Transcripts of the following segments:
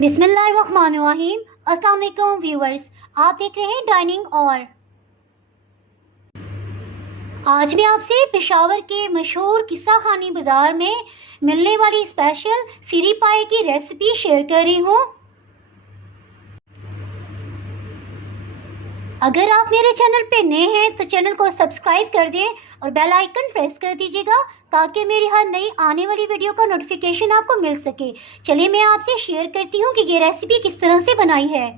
बिस्मिल्लाहिर्रहमानिर्रहीम। अस्सलाम वालेकुम व्यूअर्स, आप देख रहे हैं डाइनिंग और। आज मैं आपसे पेशावर के मशहूर किस्सा खानी बाज़ार में मिलने वाली स्पेशल सीरी पाए की रेसिपी शेयर कर रही हूँ। अगर आप मेरे चैनल पे नए हैं तो चैनल को सब्सक्राइब कर दें और बेल आइकन प्रेस कर दीजिएगा ताकि मेरी हर नई आने वाली वीडियो का नोटिफिकेशन आपको मिल सके। चलिए मैं आपसे शेयर करती हूँ कि ये रेसिपी किस तरह से बनाई है।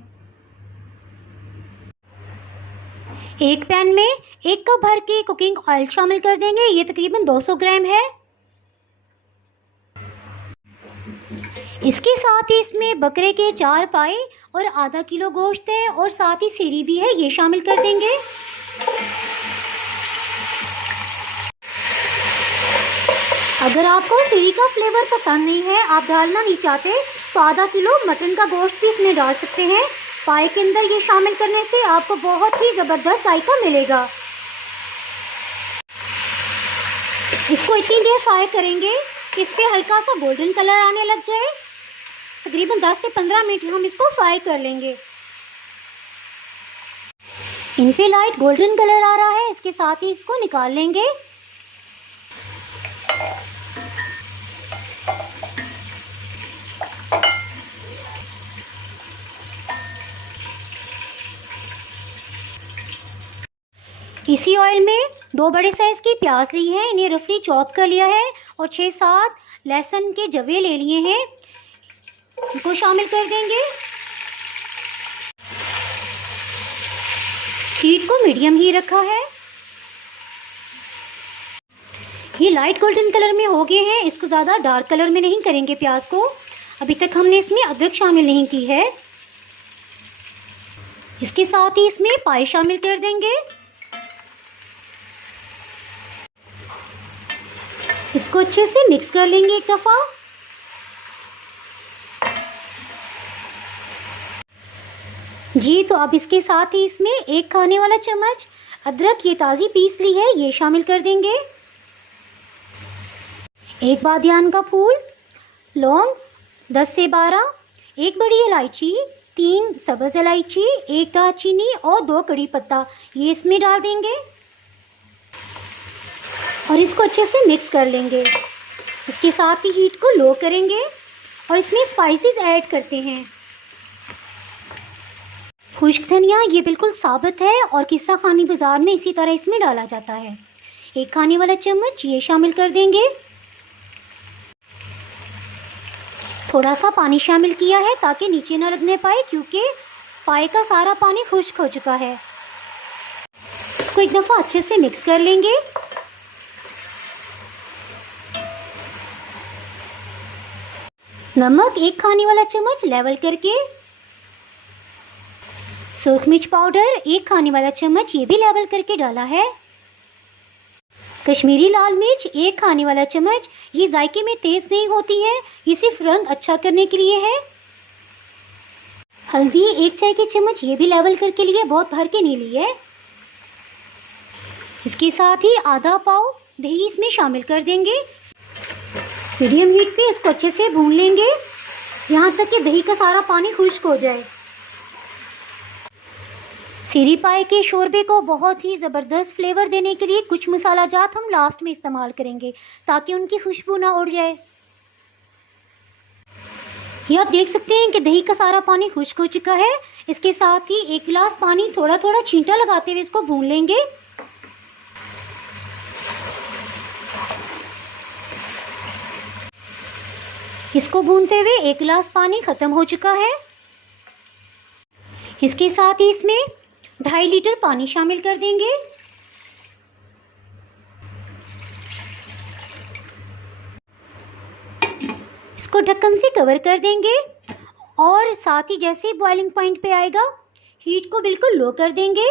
एक पैन में 1 कप भर के कुकिंग ऑयल शामिल कर देंगे। ये तकरीबन 200 ग्राम है। इसके साथ ही इसमें बकरे के 4 पाए और आधा किलो गोश्त है और साथ ही सीरी भी है, ये शामिल कर देंगे। अगर आपको सीरी का फ्लेवर पसंद नहीं है, आप डालना नहीं चाहते, तो आधा किलो मटन का गोश्त भी इसमें डाल सकते हैं। पाए के अंदर ये शामिल करने से आपको बहुत ही ज़बरदस्त जायका मिलेगा। इसको इतनी देर फ्राई करेंगे कि इस पर हल्का सा गोल्डन कलर आने लग जाए। तकरीबन 10 से 15 मिनट हम इसको फ्राई कर लेंगे। इन पे लाइट गोल्डन कलर आ रहा है, इसके साथ ही इसको निकाल लेंगे। इसी ऑयल में 2 बड़े साइज़ की प्याज ली है, इन्हें रफली चॉप कर लिया है और 6-7 लहसुन के जवे ले लिए हैं, इनको शामिल कर देंगे। हीट को मीडियम ही रखा है। ये लाइट गोल्डन कलर में हो गए हैं, इसको ज़्यादा डार्क कलर में नहीं करेंगे प्याज को। अभी तक हमने इसमें अदरक शामिल नहीं की है। इसके साथ ही इसमें पाए शामिल कर देंगे। इसको अच्छे से मिक्स कर लेंगे एक दफ़ा। जी, तो अब इसके साथ ही इसमें 1 खाने वाला चम्मच अदरक, ये ताज़ी पीस ली है, ये शामिल कर देंगे। 1 बादियान का फूल, लौंग 10 से 12, 1 बड़ी इलायची, 3 सब्ज़ इलायची, 1 दालचीनी और 2 कड़ी पत्ता, ये इसमें डाल देंगे और इसको अच्छे से मिक्स कर लेंगे। इसके साथ ही हीट को लो करेंगे और इसमें स्पाइसेस ऐड करते हैं। खुश्क धनिया, ये बिल्कुल साबुत है और किस्सा खानी बाज़ार में इसी तरह इसमें डाला जाता है। 1 खाने वाला चम्मच ये शामिल कर देंगे। थोड़ा सा पानी शामिल किया है ताकि नीचे ना लगने पाए, क्योंकि पाए का सारा पानी खुश्क हो चुका है। इसको एक दफ़ा अच्छे से मिक्स कर लेंगे। नमक 1 खाने वाला चम्मच लेवल करके, सुर्ख मिर्च पाउडर 1 खाने वाला चम्मच, ये भी लेवल करके डाला है। कश्मीरी लाल मिर्च 1 खाने वाला चम्मच, ये जायके में तेज़ नहीं होती है, ये सिर्फ रंग अच्छा करने के लिए है। हल्दी 1 चाय के चम्मच, ये भी लेवल करके लिए, बहुत भर के नहीं ली है। इसके साथ ही आधा पाव दही इसमें शामिल कर देंगे। मीडियम हीट पे इसको अच्छे से भून लेंगे यहाँ तक कि दही का सारा पानी खुश्क हो जाए। सीरी पाए के शोरबे को बहुत ही ज़बरदस्त फ्लेवर देने के लिए कुछ मसाला जात हम लास्ट में इस्तेमाल करेंगे ताकि उनकी खुशबू ना उड़ जाए। ये आप देख सकते हैं कि दही का सारा पानी खुश्क हो चुका है। इसके साथ ही 1 गिलास पानी थोड़ा थोड़ा छींटा लगाते हुए इसको भून लेंगे। इसको भूनते हुए 1 गिलास पानी ख़त्म हो चुका है। इसके साथ ही इसमें 2.5 लीटर पानी शामिल कर देंगे। इसको ढक्कन से कवर कर देंगे और साथ ही जैसे ही बॉइलिंग पॉइंट पे आएगा, हीट को बिल्कुल लो कर देंगे।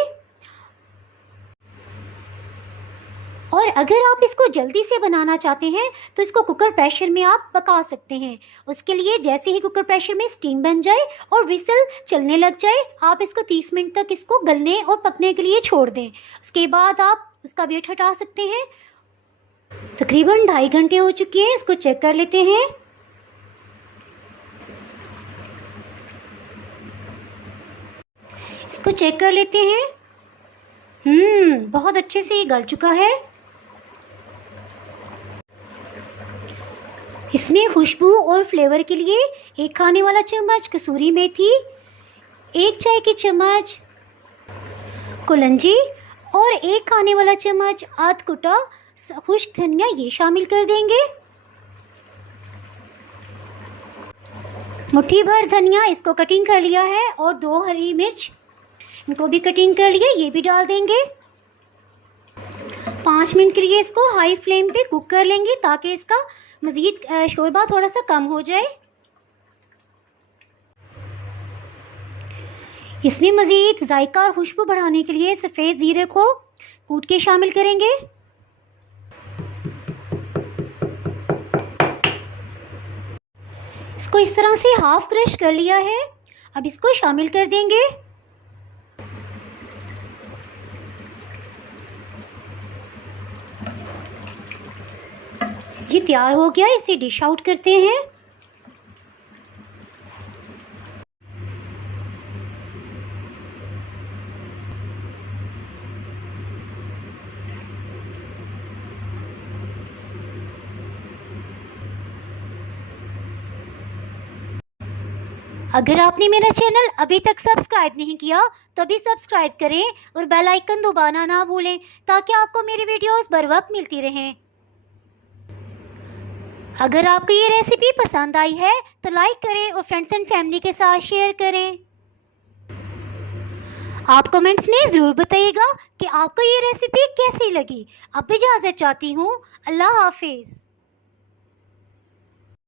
और अगर आप इसको जल्दी से बनाना चाहते हैं तो इसको कुकर प्रेशर में आप पका सकते हैं। उसके लिए जैसे ही कुकर प्रेशर में स्टीम बन जाए और विसल चलने लग जाए, आप इसको 30 मिनट तक इसको गलने और पकने के लिए छोड़ दें। उसके बाद आप उसका वेट हटा सकते हैं। तकरीबन 2.5 घंटे हो चुके हैं, इसको चेक कर लेते हैं। इसको चेक कर लेते हैं। बहुत अच्छे से ये गल चुका है। इसमें खुशबू और फ्लेवर के लिए 1 खाने वाला चम्मच कसूरी मेथी, 1 चाय की चम्मच कुलंजी और 1 खाने वाला चम्मच आध कुटा खुश्क धनिया ये शामिल कर देंगे। मुट्ठी भर धनिया इसको कटिंग कर लिया है और 2 हरी मिर्च इनको भी कटिंग कर लिया, ये भी डाल देंगे। 5 मिनट के लिए इसको हाई फ्लेम पे कुक कर लेंगे ताकि इसका मज़ीद शोरबा थोड़ा सा कम हो जाए। इसमें मज़ीद जायका और खुशबू बढ़ाने के लिए सफ़ेद ज़ीरे को कूट के शामिल करेंगे। इसको इस तरह से हाफ क्रश कर लिया है, अब इसको शामिल कर देंगे। ये तैयार हो गया, इसे डिश आउट करते हैं। अगर आपने मेरा चैनल अभी तक सब्सक्राइब नहीं किया तो अभी सब्सक्राइब करें और बेल आइकन दबाना ना भूलें ताकि आपको मेरी वीडियोस बर वक्त मिलती रहें। अगर आपको ये रेसिपी पसंद आई है तो लाइक करें और फ्रेंड्स एंड फैमिली के साथ शेयर करें। आप कमेंट्स में ज़रूर बताइएगा कि आपको ये रेसिपी कैसी लगी। अब इजाज़त चाहती हूँ। अल्लाह हाफिज़।